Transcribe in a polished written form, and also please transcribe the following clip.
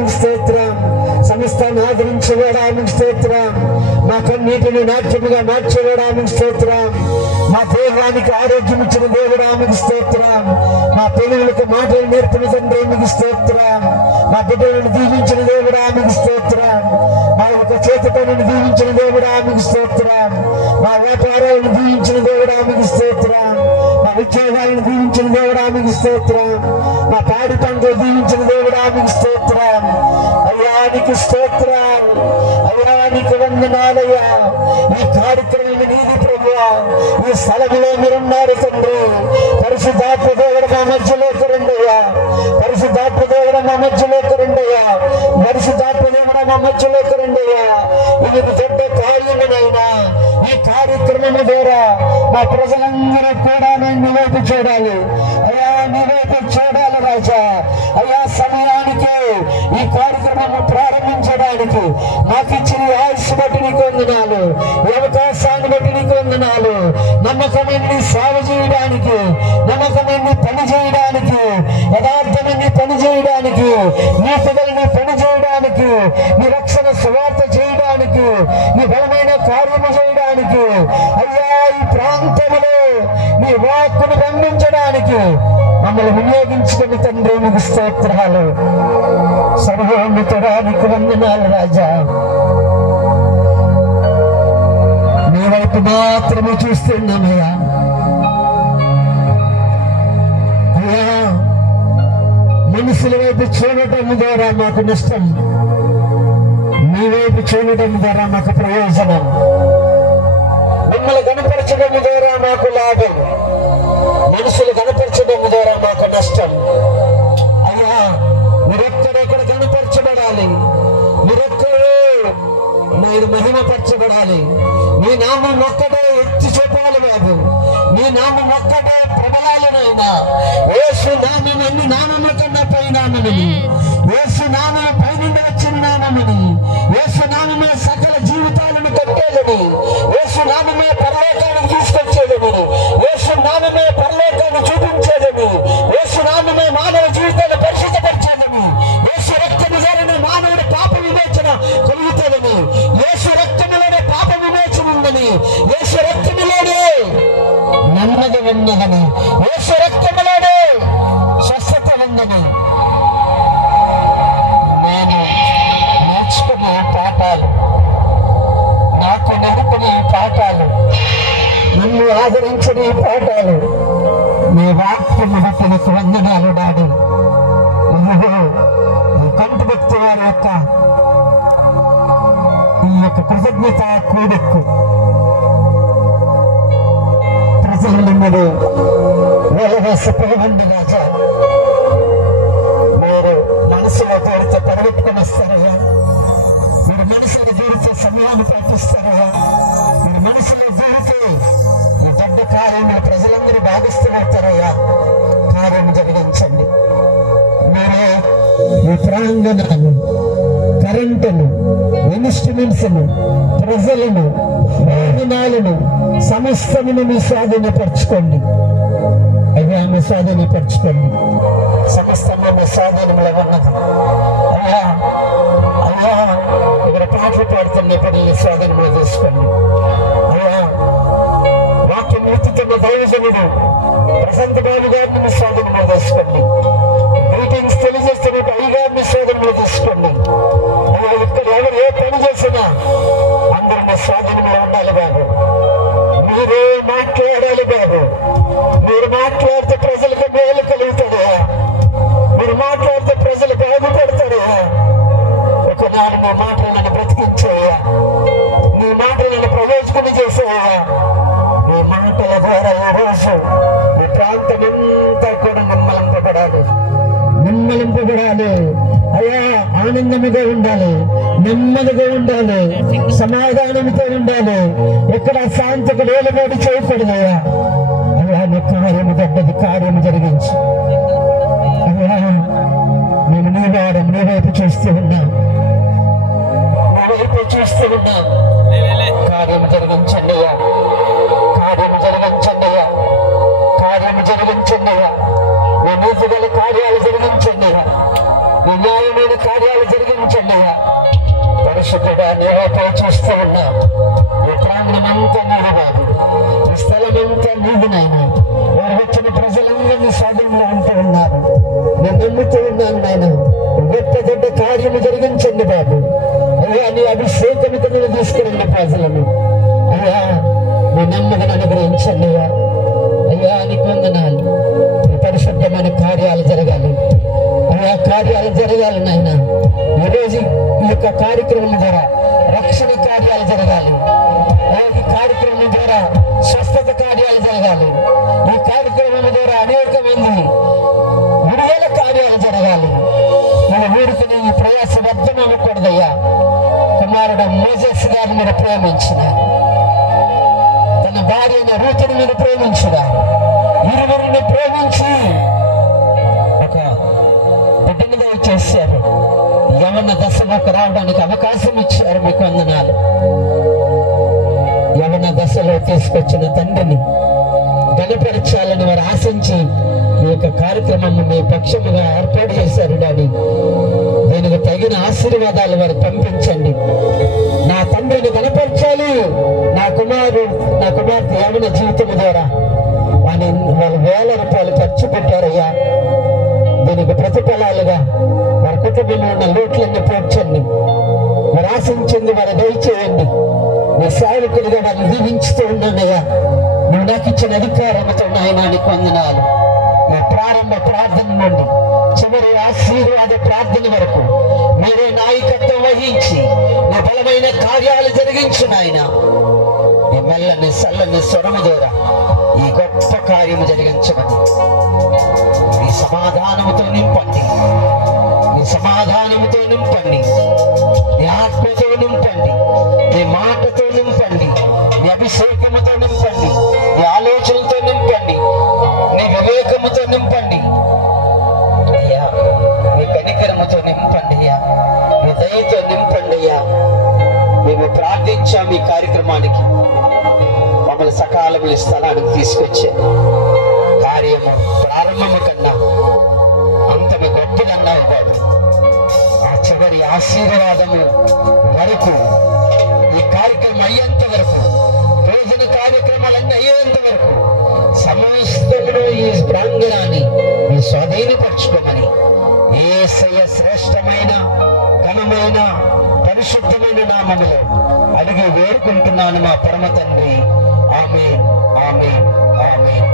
మీకు స్తోత్రం. సమస్తాన్ని ఆదరించేవాడానికి స్తోత్రం. మా కన్నీటిని నాట్యముగా మార్చేవాడానికి స్తోత్రం. మా దేహానికి ఆరోగ్యం ఇచ్చిన దేవుడానికి స్తోత్రం. మా పిల్లలకు మాటలు నేర్పిన తండ్రి మీకు స్తోత్రం. మా బిడ్డలను దీవించిన దేవుడానికి స్తోత్రం. మా యొక్క చేతి పనులను దీవించిన దేవుడానికి స్తోత్రం. మా వ్యాపారాలను దీవించిన దేవుడానికి స్తోత్రం. మా ఉద్యోగాలను దీవించిన దేవుడానికి స్తోత్రం. మా పాడి పంటలు దీవించిన దేవుడానికి స్తోత్రం. అయ్యానికి స్తోత్రం. అయ్యానికి వందనాలయ్యా. ఈ కార్యక్రమం నీది ప్రభువా. ఈ స్థలంలో మీరున్నారు తండ్రి. పరిశుద్ధాత్మ దేవుడు మా మధ్యలోకి రండయ్యా. పరిశుద్ధాత్మ దేవుడు మా మధ్యలోకి రండయ్యా. పరిశుద్ధాత్మ దేవుడు మా మధ్యలోకి రండయ్యా. ఇది పెద్ద కార్యమునైనా ఈ కార్యక్రమం ద్వారా మా ప్రజలందరూ కూడా నీ వైపు చూడాలి అయ్యా. నీ వైపు చూడాలి రాజా. అయ్యా సమయానికి ఈ కార్యక్రమం ప్రారంభించడానికి మాకు ఇచ్చిన ఆయుష్ బట్టి నీకు వందనాలు. అవకాశాన్ని బట్టి నీకు వందనాలు. నమ్మకమైన సేవ చేయడానికి, నమ్మకమైన పని చేయడానికి, యథార్థమైన పని చేయడానికి, నీతిగలని పని చేయడానికి, నీ రక్షణ సువార్త చేయడానికి, నీ బలమైన కార్యము చేయడానికి అయ్యా ఈ ప్రాంతంలో నీ వాక్కును పంపించడానికి మమ్మల్ని వినియోగించుకుని తండ్రి నీకు స్తోత్రాలు. సర్వోన్నతుడానికి వందనాలు రాజా. నీ వైపు మాత్రమే చూస్తున్నామయ్యా. అయ్యా మనుషుల వైపు చూడటం ద్వారా మాకు నష్టం, నీ వైపు చూడటం ద్వారా మాకు ప్రయోజనం. మిమ్మల్ని కనపరచడం ద్వారా మాకు లాభం, మనుషులు కనపరచడం ద్వారా మాకు నష్టం. అయ్యా మీరెక్కడెక్కడ కనపరచబడాలి, మీరెక్కడే నేను మహిమపరచబడాలి. నీ నామం ఒక్కటే ఎత్తి చూపాలి బాబు. నీ నామం ఒక్కటే ప్రబలాలనైనా. యేసు నామం ఎన్ని నామముల కన్నా పై నామమని, యేసు నామం పైనుండి వచ్చిన నామమని, యేసు నామమే సకల జీవితాలను కట్టేదని, యేసు నామమే పరలోకానికి తీసుకొచ్చేదని, యేసు నామమే పరలోకాన్ని చూపించేదని, యేసు నామమే మానవ జీవితాన్ని పరిశుద్ధపరిచేదని, యేసు రక్తము ద్వారా మానవుడి పాప విమోచన కలుగుతుందని, యేసు రక్తములోనే పాప విమోచన ఉందని, యేసు రక్తములోనే నెమ్మది ఉన్నదని, యేసు రక్తములోనే స్వస్థత ఉందని నేను నేర్చుకునే పాఠాలు, నాకు నేర్పిన పాఠాలు, నన్ను ఆదరించిన పాఠాలు, నీ వాక్యము బట్టి నీకు వందనాలు డాడీ. ఈ కంటి భక్తి వారి యొక్క ఈ యొక్క కృతజ్ఞత కూడెక్కు ప్రజలందరూ వేలవేసిపోవండి రాజా. మీరు మనసులో దూరితే పరిగెట్టుకుని వస్తారయ్యా. మీరు మనసులో దూరితే సమయాన్ని పాటిస్తారయ్యా. మీరు మనసులో దూరితే ఈ దొడ్డ కార్యములు ప్రజలందరూ భావిస్తున్నట్టారయ్యా. కార్యం జరిగించండి. మీరే ఈ ప్రాంగణాలు, కరెంటును, ఇన్స్ట్రుమెంట్స్ ను, ప్రజలను, వాహనాలను సమస్తమును మీ స్వాధీనపరచుకోండి అయ్యా. మీ స్వాధీనపరచుకోండి. సమస్తము మీ స్వాధీనంలో ఉన్నది అయ్యా. అయ్యా ఇక్కడ పాటలు పాడుతున్న పనులు స్వాధీనంలో తీసుకోండి అయ్యా. వాక్యం ఎత్తుతున్న దైవజనుడు ప్రశాంత బాబు గారిని మీ స్వాధీనంలో తీసుకోండి. గ్రీటింగ్స్ తెలియజేస్తున్న అయ్యగారిని స్వాధీనంలో తీసుకోండి అయ్యా. ఇక్కడ ఎవరు ఏ పని చేసినా అందరూ మీ స్వాధీనంలో ఉండాలి బాబు. మీరే మాట్లాడాలి బాబు. మీరు మాట్లాడితే ప్రజలకు మేలు కలుగుతాడా? మీరు మాట్లాడితే ప్రజలు బాగుపడతాడా? ఒకనాడు నీ మాటలను బ్రతికించాయా. నీ మాటలను ప్రయోజకుని చేసాయా. నీ మాటల ద్వారా ఈ రోజు ఈ ప్రాంతం అంతా కూడా నిమ్మలింపబడాలి, నిమ్మలింపబడాలి అయ్యా. ఆనందముగా ఉండాలి, నెమ్మదిగా ఉండాలి, సమాధానంతో ఉండాలి. ఎక్కడ శాంతికి వేలుబడి చేయకూడదయ్యా. అయ్యా నీ కార్యము గడ్డది కార్యము జరిగించి అయ్యా. నేను నీ వారం నీ వైపు చూస్తూ ఉన్నా, నీ వైపు చూస్తూ ఉన్నా. కార్యము జరిగించండి అయ్యా. కార్యము జరిగించండి అయ్యా. కార్యము జరిగించండి అయ్యా. నీ నీతి గల కార్యాలు జరిగించండి అయ్యా. నీ న్యాయమైన కార్యాలు అనుగ్రహించండి అయ్యా. పరిశుద్ధుడా నీవైతే చూస్తూ ఉన్నాం. ఈ ప్రాంగణమంతా నీది బాబు, ఈ స్థలమంతా నీది నాయన. వారు వచ్చిన ప్రజలందరినీ స్వాధీనంలో ఉంటూ ఉన్నారు. నేను నమ్ముతూ ఉన్నాను నాయన, గొప్ప గొప్ప కార్యము జరిగించండి బాబు. అయ్యా నీ అభిషేకముతో నేను తీసుకురండి ప్రజలను. అయ్యా నీ నెమ్మదిని అనుగ్రహించండి అయ్యా. అయ్యా నీకు వందనాలు. నీ పరిశుద్ధమైన కార్యాలు జరగాలి అయ్యా, కార్యాలు జరగాలి నాయన. ఈరోజు ఈ యొక్క కార్యక్రమం ద్వారా రక్షణ కార్యాలు జరగాలి. ఈ కార్యక్రమం ద్వారా స్వస్థత కార్యాలు జరగాలి. ఈ కార్యక్రమం ద్వారా అనేక మంది విడుదల కార్యాలు జరగాలి. మన ఊరికి నీ ప్రయాస వ్యర్థం అవ్వకూడదయ్యా. కుమారుడు మోసెస్ గారిని మీరు ప్రేమించినారు, తన భార్యను రూతుని మీరు ప్రేమించినారు. ఇరువురిని ప్రేమించి ఒక బిడ్డనిగా చేశారు. యవన దశలోకి రావడానికి అవకాశం ఇచ్చారు. మీకు వందనాలు. యవన దశలో తీసుకొచ్చిన తండ్రిని గణపరచాలని వారు ఆశించి ఈ యొక్క కార్యక్రమం మీ పక్షముగా ఏర్పాటు చేశారు డాడీ. దీనికి తగిన ఆశీర్వాదాలు వారు పంపించండి. నా తండ్రిని గణపరచాలి. నా కుమార్తె యవన జీవితం ద్వారా వాళ్ళు 1000 రూపాయలు ఖర్చు పెట్టారయ్యా. దీనికి ప్రతిఫలాలుగా వారి కుటుంబంలో ఉన్న లోట్లన్నీ పోడ్చండి. వారు ఆశించింది వారు దయచేయండి. నీ సేవకుడిగా వారిని దీవించుతూ ఉన్నానయ్యా. నువ్వు నాకు ఇచ్చిన అధికారంతో నాయన నీకు వందనాలు. ఈ ప్రారంభ ప్రార్థన నుండి చివరి ఆశీర్వాద ప్రార్థన వరకు మీరే నాయకత్వం వహించి నీ బలమైన కార్యాలు జరిగించు నాయన. నీ మెల్లని సల్లని స్వరము ద్వారా ఈ గొప్ప కార్యము జరిగించమని నీ సమాధానముతో నింపండి. నీ సమాధానముతో నింపండి. నీ ఆత్మతో నింపండి. నీ మాటతో నింపండి. నీ అభిషేకముతో నింపండి. నీ ఆలోచనలతో నింపండి. నీ వివేకముతో నింపండి అయ్యా. నీ కనికరముతో నింపండి అయ్యా. నీ దయతో నింపండి అయ్యా. మేము ప్రార్థించాము. ఈ కార్యక్రమానికి మమ్మల్ని సకాలంలో స్థలానికి తీసుకొచ్చే కార్యము ప్రారంభము కన్నా అంతము గొప్పదన్నావు బాబు. ఆ చివరి ఆశీర్వాదము వరకు ఈ కార్యక్రమం అయ్యేంత వరకు, రోజున కార్యక్రమాలన్నీ అయ్యేంత వరకు సమస్తములో ఈ ప్రాంగణాన్ని మీ స్వాధీనపరచుకోమని యేసయ్య శ్రేష్టమైన ఘనమైన పరిశుద్ధమైన నామములో అడిగి వేడుకుంటున్నాను మా పరమ తండ్రి. ఆమేన్, ఆమేన్, ఆమేన్.